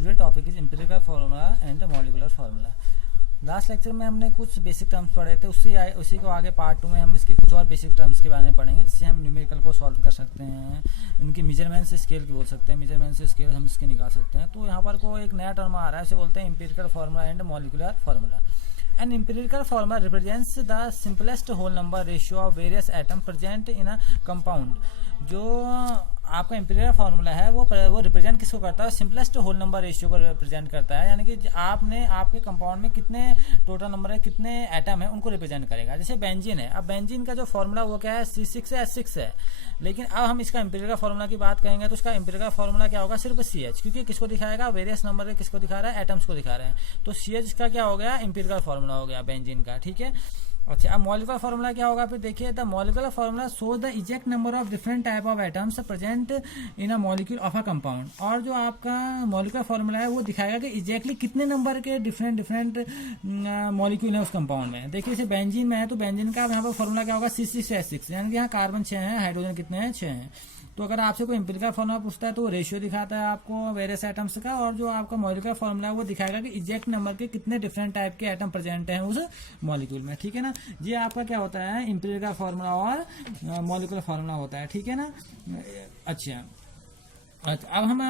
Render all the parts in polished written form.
Today topic is empirical formula and molecular formula. Last lecture में हमने कुछ basic terms पढ़े थे, उसी को आगे पार्ट 2 में हम इसके कुछ और बेसिक टर्म्स के बारे में पढ़ेंगे, जिससे हम न्यूमेरिकल को सॉल्व कर सकते हैं। इनकी मेजरमेंट से स्केल की बोल सकते हैं, मेजरमेंट से स्केल हम इसके निकाल सकते हैं। तो यहाँ पर को एक नया टर्म आ रहा है, उसे बोलते हैं empirical formula and molecular formula. An empirical formula represents the simplest whole number ratio of various atoms present in a compound। जो आपका एम्पिरिकल फार्मूला है वो रिप्रेजेंट किसको करता है? सिंपलेस्ट होल नंबर रेशियो को रिप्रेजेंट करता है, यानी कि आपने आपके कंपाउंड में कितने टोटल नंबर है, कितने एटम है, उनको रिप्रेजेंट करेगा। जैसे बेंजीन है, अब बेंजीन का जो फार्मूला वो क्या है? C6H6 है। लेकिन अब हम इसका एम्पिरिकल फार्मूला की बात करेंगे तो उसका एम्पिरिकल फार्मूला क्या होगा? सिर्फ CH, क्योंकि किसको दिखाएगा? वेरियस नंबर है, किसको दिखा रहा है? एटम्स को दिखा रहे हैं। तो CH का क्या हो गया? एम्पिरिकल फार्मूला हो गया बेंजीन का, ठीक है। अच्छा, अब मॉलिक्यूलर फार्मूला क्या होगा? फिर देखिए, the molecular formula shows the exact number of different type of atoms present in a molecule of a compound. और जो आपका मॉलिक्यूलर फार्मूला है वो दिखाएगा कि एग्जैक्टली कितने नंबर के डिफरेंट मॉलिक्यूल है उस कंपाउंड में। देखिए, जैसे बेंजीन में है तो बेंजीन का यहाँ पर फार्मूला क्या होगा? C6H6, यानी कि यहाँ कार्बन 6 है, हाइड्रोजन कितने हैं? 6 हैं। तो अगर आपसे कोई एम्पिरिकल फार्मूला पूछता है तो वो रेशियो दिखाता है आपको वेरियस एटम्स का, और जो आपका मॉलिक्यूलर फार्मूला है वो दिखाएगा कि एग्जैक्ट नंबर के कितने डिफरेंट टाइप के एटम प्रेजेंट हैं उस मॉलिक्यूल में, ठीक है ना। ये आपका क्या होता है? एम्पिरिकल फार्मूला और मॉलिक्यूलर फार्मूला होता है, ठीक है ना। अच्छा, अब हम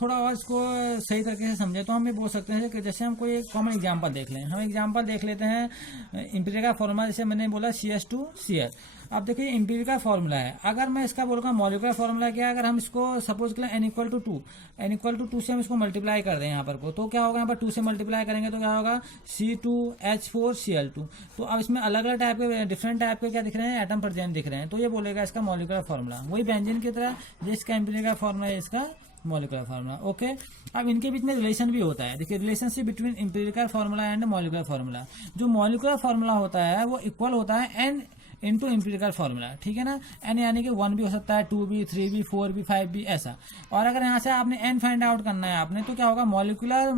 थोड़ा और इसको सही तरीके से समझे तो हम ये बोल सकते हैं कि जैसे हम कोई एक कॉमन एग्जांपल देख लें। हम एग्जांपल देख लेते हैं एम्पिरिकल फार्मूला, जैसे मैंने बोला CH2Cl। अब देखिए, एम्पिरिकल फार्मूला है, अगर मैं इसका बोलूँगा मॉलिक्यूलर फार्मूला क्या है? अगर हम इसको सपोज के लिए n=2 से हम इसको मल्टीप्लाई कर दें यहाँ पर को, तो क्या होगा? यहाँ पर 2 से मल्टीप्लाई करेंगे तो क्या होगा? C2H4Cl2। तो अब इसमें अलग अलग टाइप के डिफरेंट टाइप के क्या दिख रहे हैं? एटम प्रेजेंट दिख रहे हैं, तो ये बोलेगा इसका मॉलिक्यूलर फार्मूला। वही बेंजीन की तरह जिसका एम्पिरिकल फार्मूला है इसका मॉलिक्यूलर फार्मूला, ओके। अब इनके बीच में रिलेशन भी होता है। देखिए, relationship between empirical formula and molecular formula. जो मॉलिक्यूलर फार्मूला होता है वो इक्वल होता है n इंटू एम्पिरिकल फार्मूला, ठीक है ना। n यानी कि 1 भी हो सकता है, 2 भी, 3 भी, 4 भी, 5 भी, ऐसा। और अगर यहाँ से आपने n फाइंड आउट करना है आपने, तो क्या होगा? Molecular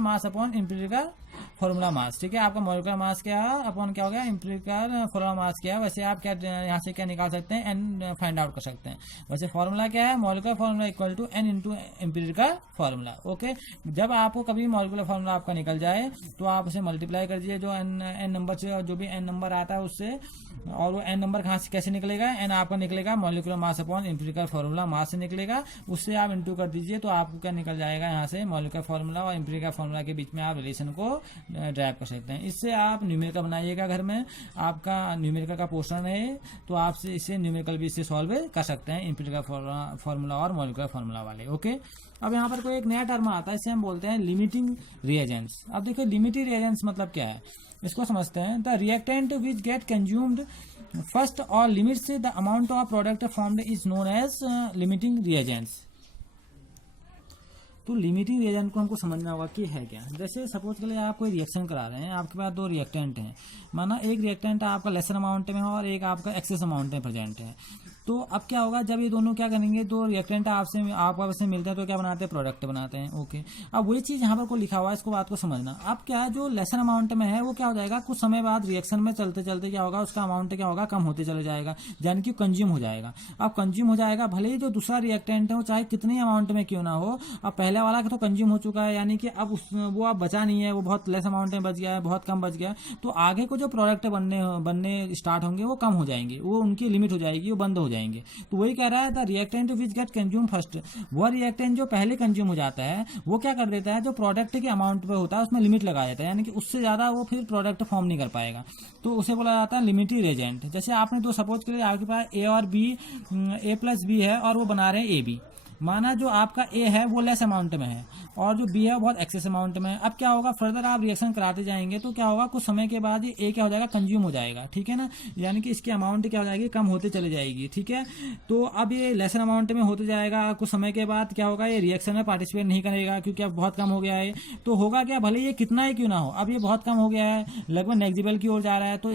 mass upon empirical formula mass, ठीक है। आपका मॉलिक्यूलर मास क्या अपॉन क्या हो गया? एम्पिरिकल फॉर्मूला मास क्या है? वैसे आप क्या यहाँ से क्या निकाल सकते हैं? n फाइंड आउट कर सकते हैं। वैसे फॉर्मूला क्या है? Molecular formula equal to n into empirical formula, okay. जब आपको कभी मॉलिक्यूलर फॉर्मूला आपका निकल जाए तो आप उसे मल्टीप्लाई कर दीजिए जो n नंबर से, जो भी n नंबर आता है उससे। और वो n नंबर कहाँ से कैसे निकलेगा? n आपका निकलेगा molecular mass upon empirical formula mass से निकलेगा, उससे आप इंटू कर दीजिए तो आपको क्या निकल जाएगा? यहाँ से मॉलिक्यूलर फार्मूला और एम्पिरिकल फार्मूला के बीच में आप रिलेशन को ड्राइव कर सकते हैं। इससे आप न्यूमेरिकल बनाइएगा घर में, आपका न्यूमेरिकल का पोर्शन है, तो आपसे इससे न्यूमेरिकल भी इससे सॉल्व कर सकते हैं, एम्पिरिकल फार्मूला और मॉलिक्यूलर फार्मूला वाले, ओके। अब यहाँ पर कोई एक नया टर्म आता है, इसे हम बोलते हैं लिमिटिंग रिएजेंट्स। अब देखो, लिमिटिंग रिएजेंट्स मतलब क्या है, इसको समझते हैं। The reactant which get consumed first और limits the amount of product formed is known as limiting reagents. तो लिमिटिंग रिएजेंट को हमको समझना होगा कि है क्या। जैसे सपोज के लिए आप कोई रिएक्शन करा रहे हैं, आपके पास 2 रिएक्टेंट हैं, माना एक रिएक्टेंट आपका लेसर अमाउंट में और एक आपका एक्सेस अमाउंट में प्रेजेंट है। तो अब क्या होगा? जब ये दोनों क्या करेंगे, 2 रिएक्टेंट आपस में मिलते हैं तो क्या बनाते हैं? प्रोडक्ट बनाते हैं, ओके। अब वही चीज यहाँ पर को लिखा हुआ है, इसको बात को समझना। अब क्या है, जो लेसर अमाउंट में है वो क्या हो जाएगा? कुछ समय बाद रिएक्शन में चलते चलते क्या होगा? उसका अमाउंट क्या होगा? कम होते चले जाएगा, यानी कि कंज्यूम हो जाएगा। अब कंज्यूम हो जाएगा, भले ही जो दूसरा रिएक्टेंट है वो चाहे कितने अमाउंट में क्यों ना हो, अब पहले वाला तो कंज्यूम हो चुका है, यानी कि अब वो अब बचा नहीं है, वो बहुत लेस अमाउंट में बच गया है, बहुत कम बच गया है। तो आगे को जो प्रोडक्ट बनने स्टार्ट होंगे वो कम हो जाएंगे, वो उनकी लिमिट हो जाएगी, वो बंद हो जाएंगे। तो वही कह रहा है, the reactant which get consume first, वो रिएक्टेंट जो पहले कंज्यूम हो जाता है वो क्या कर देता है? जो प्रोडक्ट के अमाउंट पे होता है उसमें लिमिट लगा देता है, यानी कि उससे ज्यादा वो फिर प्रोडक्ट फॉर्म नहीं कर पाएगा, तो उसे बोला जाता है लिमिटिंग रिएजेंट। जैसे आपने 2 सपोज के लिए आपके पास A और B, A+B है और वो बना रहे हैं AB। माना जो आपका A है वो लेस अमाउंट में है और जो B है वो बहुत एक्सेस अमाउंट में है। अब क्या होगा? फर्दर आप रिएक्शन कराते जाएंगे तो क्या होगा? कुछ समय के बाद ये A क्या हो जाएगा? कंज्यूम हो जाएगा, ठीक है ना, यानी कि इसकी अमाउंट क्या हो जाएगी? कम होते चले जाएगी, ठीक है। तो अब ये लेसन अमाउंट में होते जाएगा, कुछ समय के बाद क्या होगा? ये रिएक्शन में पार्टिसिपेट नहीं करेगा क्योंकि अब बहुत कम हो गया है। तो होगा क्या? भले ये कितना ही क्यों ना हो, अब ये बहुत कम हो गया है, लगभग नेग्लिजिबल की ओर जा रहा है, तो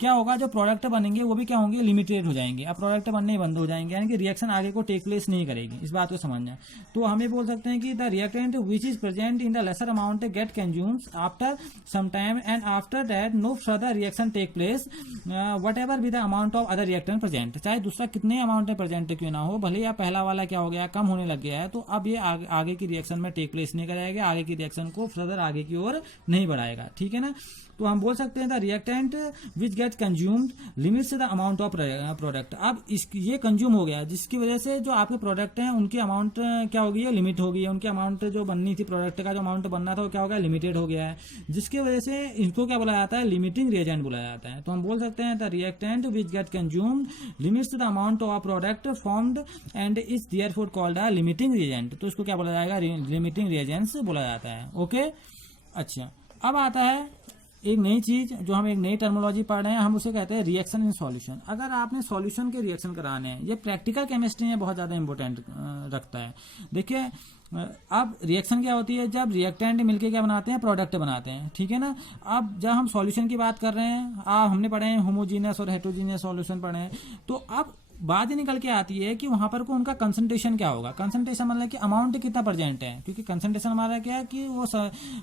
क्या होगा? जो प्रोडक्ट बनेंगे वो भी क्या होंगे? लिमिटेड हो जाएंगे। अब प्रोडक्ट बनने बंद हो जाएंगे, यानी कि रिएक्शन आगे को टेक प्लेस नहीं करेगी। इस बात को समझना। तो हम ये बोल सकते हैं कि the reactant which is present in the lesser amount get consumes after some time and after that no further reaction take place whatever be the amount of other reactant present. चाहे दूसरा कितने amount में present क्यों ना हो, भले या पहला वाला क्या हो गया, कम होने लग गया है, तो अब ये आगे की रिएक्शन में टेक प्लेस नहीं कराएगा, आगे की रिएक्शन को फर्दर आगे की ओर नहीं बढ़ाएगा। ठीक है ना। तो हम बोल सकते हैं the reactant which get consumed limits the amount of product. अब ये कंज्यूम हो गया, जिसकी वजह से जो आपके प्रोडक्ट हैं उनकी अमाउंट क्या हो गई है, लिमिट हो गई है। उनकी अमाउंट जो बननी थी, प्रोडक्ट का जो अमाउंट बनना था वो क्या हो गया, लिमिटेड हो गया है, जिसकी वजह से इनको क्या बोला जाता है, लिमिटिंग रिएजेंट बोला जाता है। तो हम बोल सकते हैं the reactant which get consumed limits the amount of product formed and is therefore called a limiting reagent. तो इसको क्या बोला जाएगा, लिमिटिंग रिएजेंट्स बोला जाता है। ओके, अच्छा, अब आता है एक नई चीज जो हम एक नई टर्मोलॉजी पढ़ रहे हैं, हम उसे कहते हैं रिएक्शन इन सॉल्यूशन। अगर आपने सॉल्यूशन के रिएक्शन कराने हैं, ये प्रैक्टिकल केमिस्ट्री में बहुत ज्यादा इंपॉर्टेंट रखता है। देखिए, अब रिएक्शन क्या होती है, जब रिएक्टेंट मिलके क्या बनाते हैं, प्रोडक्ट बनाते हैं। ठीक है ना। अब जब हम सॉल्यूशन की बात कर रहे हैं, हमने पढ़े हैं होमोजीनियस और हेटेरोजीनियस सॉल्यूशन पढ़े हैं, तो अब बात ही निकल के आती है कि वहां पर को उनका कंसंट्रेशन क्या होगा। कंसंट्रेशन मतलब कि अमाउंट कितना प्रेजेंट है, क्योंकि कंसंट्रेशन हमारा क्या है कि वो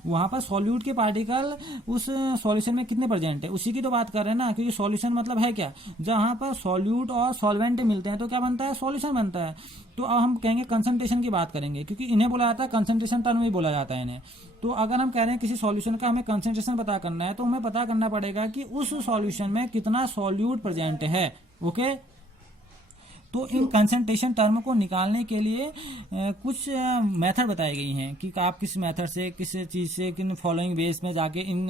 वहां पर सॉल्यूट के पार्टिकल उस सॉल्यूशन में कितने प्रेजेंट है, उसी की तो बात कर रहे हैं ना। क्योंकि सॉल्यूशन मतलब है क्या, जहां पर सॉल्यूट और सॉल्वेंट मिलते हैं तो क्या बनता है, सॉल्यूशन बनता है। तो अब हम कहेंगे कंसंट्रेशन की बात करेंगे, क्योंकि इन्हें बोला जाता है कंसंट्रेशन टर्म भी बोला जाता है इन्हें। तो अगर हम कह रहे हैं किसी सॉल्यूशन का हमें कंसंट्रेशन पता करना है, तो हमें पता करना पड़ेगा कि उस सॉल्यूशन में कितना सॉल्यूट प्रेजेंट है। ओके, तो इन कंसंट्रेशन टर्म को निकालने के लिए कुछ मेथड बताई गई हैं कि आप किस मेथड से, किस चीज़ से, किन फॉलोइंग वेज में जाके इन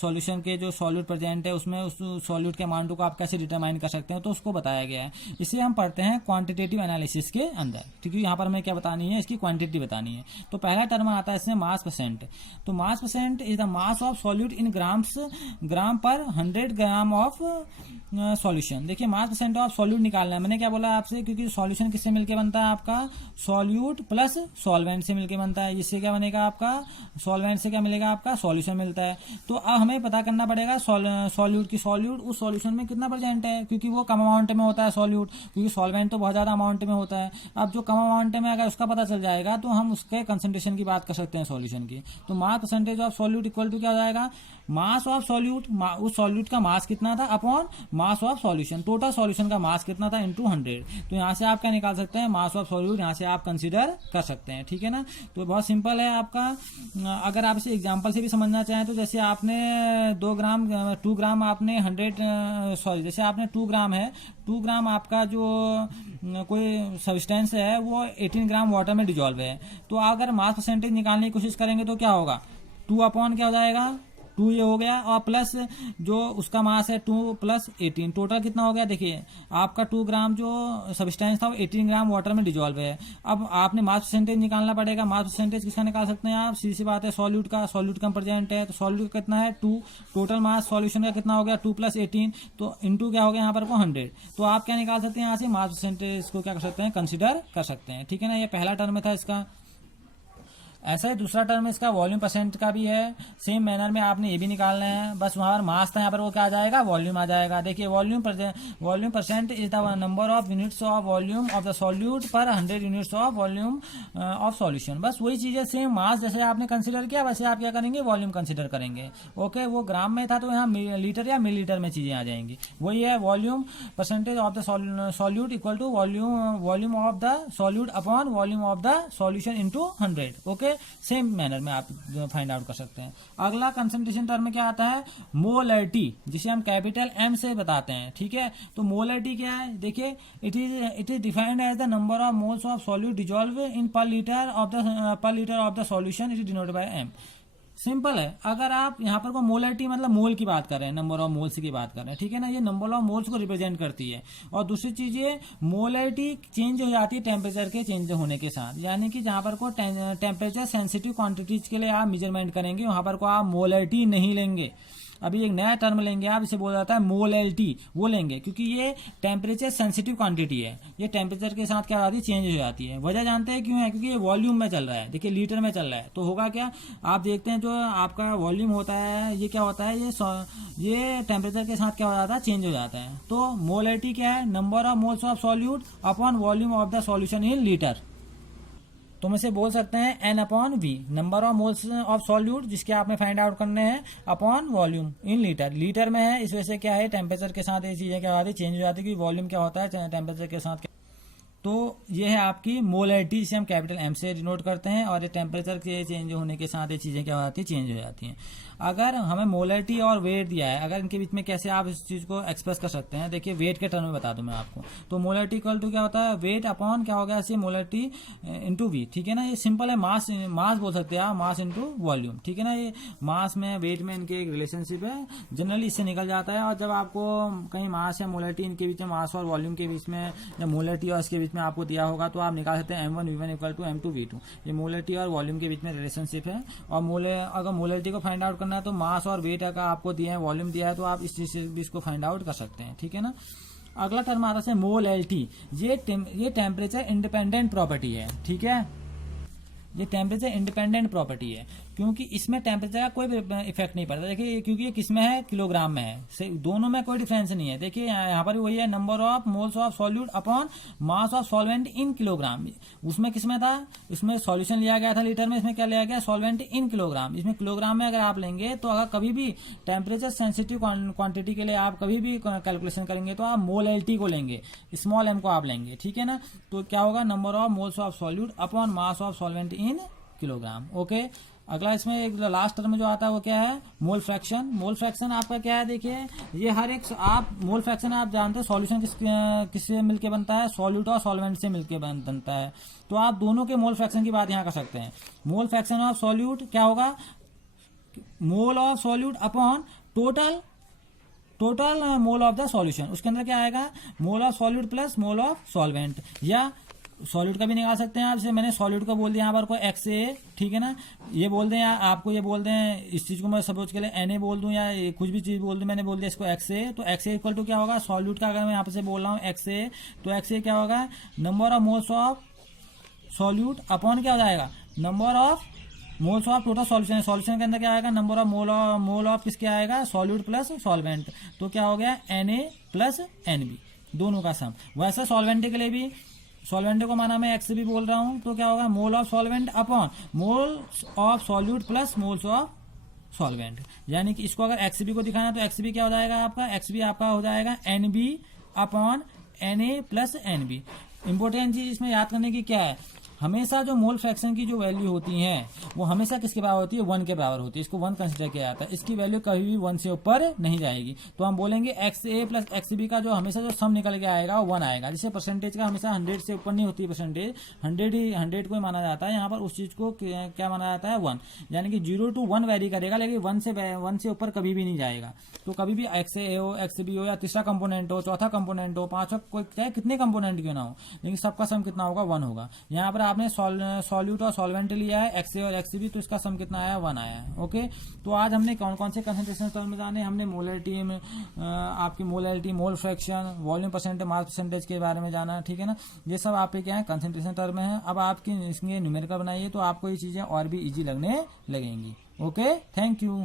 सॉल्यूशन के जो सॉल्यूट प्रेजेंट है उसमें उस सॉल्यूट के अमाउंट को आप कैसे डिटरमाइन कर सकते हैं, तो उसको बताया गया है। इसे हम पढ़ते हैं क्वांटिटेटिव एनालिसिस के अंदर, क्योंकि यहाँ पर हमें क्या बतानी है, इसकी क्वांटिटी बतानी है। तो पहला टर्म आता है इसमें मास परसेंट। तो mass percent is the mass of solute in gram per 100 gram of solution. देखिए, मास परसेंट ऑफ सॉल्यूट निकालना है। मैंने क्या बोला आपसे, क्योंकि सॉल्यूशन किससे मिलके बनता है, आपका सॉल्यूट प्लस सॉल्वेंट से मिलके बनता है। इससे क्या बनेगा आपका, सॉल्वेंट से क्या मिलेगा, आपका सॉल्यूशन मिलता है। तो अब हमें पता करना पड़ेगा सॉल्यूट की सॉल्यूट उस सॉल्यूशन में कितना प्रेजेंट है, क्योंकि वो कम अमाउंट में होता है सॉल्यूट, क्योंकि सॉल्वेंट तो बहुत ज्यादा अमाउंट में होता है। अब जो कम अमाउंट में अगर उसका पता चल जाएगा तो हम उसके कंसंट्रेशन की बात कर सकते हैं सॉल्यूशन की। तो mass percentage of solute equal to क्या हो जाएगा, मास ऑफ सॉल्यूट, उस सॉल्यूट का मास कितना था upon mass of solution, total solution का मास कितना था इनटू 100। तो यहाँ से आप क्या निकाल सकते हैं, मास ऑफ सॉल्यूट यहाँ से आप कंसीडर कर सकते हैं। ठीक है ना। तो बहुत सिंपल है आपका। अगर आप इसे एग्जांपल से भी समझना चाहें तो जैसे आपने 2 ग्राम आपने 100 जैसे आपने 2 ग्राम है, 2 ग्राम आपका जो कोई सब्सटेंस है वो 18 ग्राम वाटर में डिजॉल्व है। तो अगर मास परसेंटेज निकालने की कोशिश करेंगे तो क्या होगा, 2 अपॉन क्या हो जाएगा, 2 ये हो गया, और प्लस जो उसका मास है 2 प्लस 18, टोटल कितना हो गया। देखिए, आपका 2 ग्राम जो सब्सटेंस था वो 18 ग्राम वाटर में डिजॉल्व है। अब आपने मास परसेंटेज निकालना पड़ेगा। मास परसेंटेज किसका निकाल सकते हैं आप, सीधी सी बात है, सॉल्यूट का। सॉल्यूट का प्रेजेंट है तो सॉल्यूट का कितना है 2, टोटल मास सॉल्यूशन का कितना हो गया 2 प्लस 18, तो इंटू क्या हो गया यहाँ पर को 100। तो आप क्या निकाल सकते हैं यहाँ से, मास परसेंटेज को क्या कर सकते हैं, कंसिडर कर सकते हैं। ठीक है ना। ये पहला टर्म था इसका। ऐसा ही दूसरा टर्म इसका वॉल्यूम परसेंट का भी है। सेम मैनर में आपने ये भी निकालना है, बस वहां पर मास था, यहाँ पर वो क्या आ जाएगा, वॉल्यूम आ जाएगा। देखिए, volume percent is the number of units of volume of the solute पर 100 units of volume of solution. बस वही चीज है, सेम मास जैसे आपने कंसिडर किया वैसे आप क्या करेंगे, वॉल्यूम कंसिडर करेंगे। ओके, वो ग्राम में था तो यहाँ लीटर या मिलीलीटर में चीजें आ जाएंगी। वही है, volume percentage of the solute equal to volume of the solute upon volume of the solution into 100। Okay, same manner में आप फाइंड आउट कर सकते हैं। अगला कंसंट्रेशन टर्म में क्या आता है, मोलरिटी, जिसे हम कैपिटल M से बताते हैं। ठीक है। तो मोलरिटी क्या है, देखिए, it is defined as the number of moles of solute dissolve in per litre of the solution, it is denoted by M। Simple है। अगर आप यहाँ पर को मोलरिटी मतलब मोल की बात कर रहे हैं, नंबर ऑफ मोल्स की बात कर रहे हैं। ठीक है ना। ये नंबर ऑफ मोल्स को रिप्रेजेंट करती है। और दूसरी चीज ये मोलरिटी चेंज हो जाती है टेम्परेचर के चेंज होने के साथ, यानी कि जहां पर को टेम्परेचर सेंसिटिव क्वांटिटीज के लिए आप मेजरमेंट करेंगे वहां पर को आप मोलरिटी नहीं लेंगे। अभी एक नया टर्म लेंगे आप, इसे बोला जाता है मोलरिटी, वो लेंगे, क्योंकि ये टेम्परेचर सेंसिटिव क्वांटिटी है। ये टेम्परेचर के साथ क्या हो जाती है, चेंज हो जाती है। वजह जानते हैं क्यों है, क्योंकि ये वॉल्यूम में चल रहा है। देखिए, लीटर में चल रहा है तो होगा क्या, आप देखते हैं जो आपका वॉल्यूम होता है ये क्या होता है, ये टेम्परेचर के साथ क्या हो जाता है, चेंज हो जाता है। तो मोलरिटी क्या है, number of moles of solute upon volume of the solution in litre. तो हम इसे बोल सकते हैं n upon v, number of moles of solute जिसके आपने फाइंड आउट करने हैं, upon volume in litre, litre में है इस वजह से क्या है टेम्परेचर के साथ ये चीजें क्या होती है चेंज हो जाती है, क्योंकि वॉल्यूम क्या होता है टेम्परेचर के साथ। तो ये है आपकी मोलैरिटी, जिसे हम कैपिटल एम से डिनोट करते हैं, और ये टेम्परेचर के चेंज होने के साथ ये चीजें क्या हो जाती है चेंज हो जाती हैं। अगर हमें मोलैरिटी और वेट दिया है, अगर इनके बीच में कैसे आप इस चीज को एक्सप्रेस कर सकते हैं, देखिए वेट के टर्म में बता दूं मैं आपको। तो मोलैरिटी इक्वल टू क्या होता है वेट अपॉन क्या होगा ऐसे मोलैरिटी इंटू वी, ठीक है ना। ये सिंपल है, मास मास बोल सकते हैं आप, मास इंटू वॉल्यूम, ठीक है ना। ये मास में वेट में इनके एक रिलेशनशिप है, जनरली इससे निकल जाता है। और जब आपको कहीं मास या मोलैरिटी इनके बीच में, मास और वॉल्यूम के बीच में, या मोलैरिटी और इसके बीच में आपको दिया होगा तो आप निकाल सकते हैं m1v1 इक्वल टू m2v2। ये मोलैरिटी और वॉल्यूम के बीच में रिलेशनशिप है। और अगर मोलैरिटी को फाइंड आउट करना है तो मास और वेट का आपको दिया है, वॉल्यूम दिया है, तो आप इस चीज से भी इसको फाइंड आउट कर सकते हैं, ठीक है ना। अगला टर्म आता है मोलैरिटी। ये टेम्परेचर इंडिपेंडेंट प्रॉपर्टी है, ठीक है। ये टेम्परेचर इंडिपेंडेंट प्रॉपर्टी है, क्योंकि इसमें टेम्परेचर का कोई इफेक्ट नहीं पड़ता। देखिए क्योंकि ये किसमें है, किलोग्राम में है, दोनों में कोई डिफरेंस नहीं है। देखिए यहाँ पर वही है, number of moles of solute upon mass of solvent in kilogram. उसमें किसमें था, इसमें सॉल्यूशन लिया गया था लीटर में, इसमें क्या लिया गया सॉल्वेंट इन किलोग्राम। इसमें किलोग्राम में अगर आप लेंगे तो अगर कभी भी टेम्परेचर सेंसिटिव क्वांटिटी के लिए आप कभी भी कैलकुलेशन करेंगे तो आप मोलैरिटी को लेंगे, स्मॉल एम को आप लेंगे, ठीक है ना। तो क्या होगा number of moles of solute upon mass of solvent in kilogram. Okay, अगला इसमें एक लास्ट टर्म जो आता है वो क्या है मोल फ्रैक्शन। मोल फ्रैक्शन आपका क्या है, देखिए ये हर एक आप मोल फ्रैक्शन आप जानते हैं सॉल्यूशन किससे मिलके बनता है, सॉल्यूट और सॉल्वेंट से मिलके बनता है। तो आप दोनों के मोल फ्रैक्शन की बात यहाँ कर सकते हैं। मोल फ्रैक्शन ऑफ सॉल्यूट क्या होगा, mole of solute upon total mole of the solution. उसके अंदर क्या आएगा, mole of solute plus mole of solvent, या सॉल्यूट का भी निकाल सकते हैं आप। जैसे मैंने सॉल्यूट को बोल दिया यहाँ पर कोई XA, ठीक है ना। ये बोल दें आपको, ये बोल दें इस चीज को मैं सपोज के लिए Na बोल दूं या कुछ भी चीज बोल दूं, मैंने बोल दिया इसको XA। तो XA इक्वल टू क्या होगा, सॉल्यूट का अगर मैं यहाँ पर से बोल रहा हूँ XA, तो XA क्या होगा number of moles of solute upon क्या हो जाएगा number of moles of total solution. Solution के अंदर क्या आएगा नंबर ऑफ मोल ऑफ किसके आएगा, सॉल्यूट प्लस सॉल्वेंट। तो क्या हो गया Na प्लस NB, दोनों का सम। वैसे सॉल्वेंट के लिए भी, सॉल्वेंट को माना मैं XB बोल रहा हूं, तो क्या होगा mole of solvent upon moles of solute plus moles of solvent. यानी कि इसको अगर XB को दिखाना तो XB क्या हो जाएगा आपका, XB आपका हो जाएगा NB upon Na plus NB। Important चीज इसमें याद करने की क्या है, हमेशा जो मोल फ्रैक्शन की जो वैल्यू होती है वो हमेशा किसके बराबर होती है, 1 के बराबर होती है। इसको 1 कंसिडर किया जाता है, इसकी वैल्यू कभी भी 1 से ऊपर नहीं जाएगी। तो हम बोलेंगे XA प्लस XB का जो हमेशा जो सम निकल के आएगा वो 1 आएगा। जैसे परसेंटेज का हमेशा 100 से ऊपर नहीं होती परसेंटेज, 100 को ही माना जाता है। यहाँ पर उस चीज को क्या माना जाता है 1, यानी कि 0 to 1 वेरी करेगा, लेकिन 1 से ऊपर कभी भी नहीं जाएगा। तो कभी भी XA हो, XB हो, या तीसरा कंपोनेंट हो, चौथा कंपोनेंट हो, पांचवा कोई चाहे कितने कंपोनेंट क्यों ना हो, लेकिन सबका सम कितना होगा 1 होगा। यहाँ पर आपने सॉल्यूट और सॉल्वेंट लिया है XA और XB, तो इसका सम कितना आया 1 आया है। ओके, तो आज हमने कौन कौन से कंसंट्रेशन टर्म जाने, हमने मोलैरिटी में आपकी molarity, mole fraction, volume percentage, mass percentage के बारे में जाना, ठीक है ना। ये सब आपके क्या है कंसंट्रेशन टर्म है। अब आपकी इसमें न्यूमेरिकल बनाइए तो आपको ये चीजें और भी इजी लगने लगेंगी। Okay, thank you.